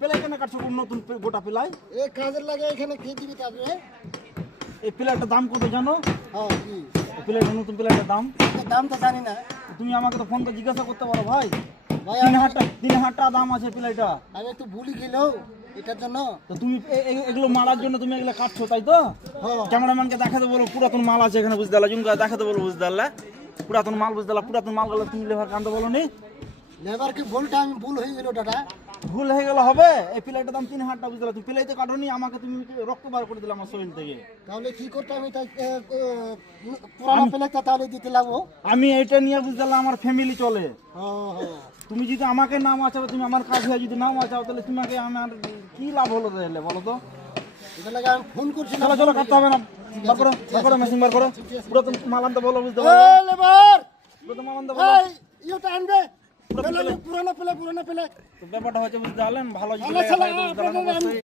পেলাই কেন কাটছো নতুন গোটা পেলাই? এই কাজের লাগে এখানে খেয়ে দিবি তবে। এই প্লেটটার দাম কত জানো? হ্যাঁ কি প্লেটের নতুন প্লেটের দাম দাম তো জানি না তুমি আমাকে তো ফোন করে জিজ্ঞাসা করতে পারো ভাই। ভাই 3,000 টাকা দাম আছে প্লেটটা। আমি একটু ভুলি গেল এটার জন্য। তো তুমি এগুলো মালার জন্য তুমি এগুলো কাটছো তাই তো? হ্যাঁ ক্যামেরাম্যানকে দেখাতে বলো পুরাতন মাল আছে এখানে বুঝতে পারলা, জুমকা দেখাতে বলো বুঝতে পারলা, পুরাতন মাল বুঝতে পারলা, পুরাতন মালগুলো তুমি লেবার কানতে বলো নি? লেবার কি ভুলটা আমি ভুল হয়ে গেল দাদা। ভুল হয়ে গেল হবে? এই প্লেটের দাম 3,000 টাকা বুঝতে পারলা, তুমি প্লেটে কাটোনি, আমাকে তুমি রক্ত বার করে দিলে আমার শরীর থেকে। তাহলে কি করতে আমি তাই পুরানো প্লেটটা তাহলে দিতে লাগবো। আমি এটা নিয়ে বুঝতে পারলাম আমার ফ্যামিলি চলে। হ্যাঁ হ্যাঁ তুমি যদি আমাকে নাম আচাও, তুমি আমার কাজ হয়ে যদি নাম আচাও, তাহলে তোমাকে আমার কি লাভ হলো তাহলে বলো তো? এটা লাগে আমি ফোন করছিলাম। চলো চলো কাটতে হবে না, বার করো মেশিন বার করো, পুরাতন মাল আনতে বলো বুঝতে পারলা, এই লেবার পুরাতন মাল আনতে বলো। এই ইওটা আনবে পুরানো প্লেট তো ব্যাপারটা হচ্ছে বুঝতে পারলেন, ভালো যদি ভালো লাগে ছেলে, তাহলে বুঝতে পারলাম আপনাদের অবশ্যই।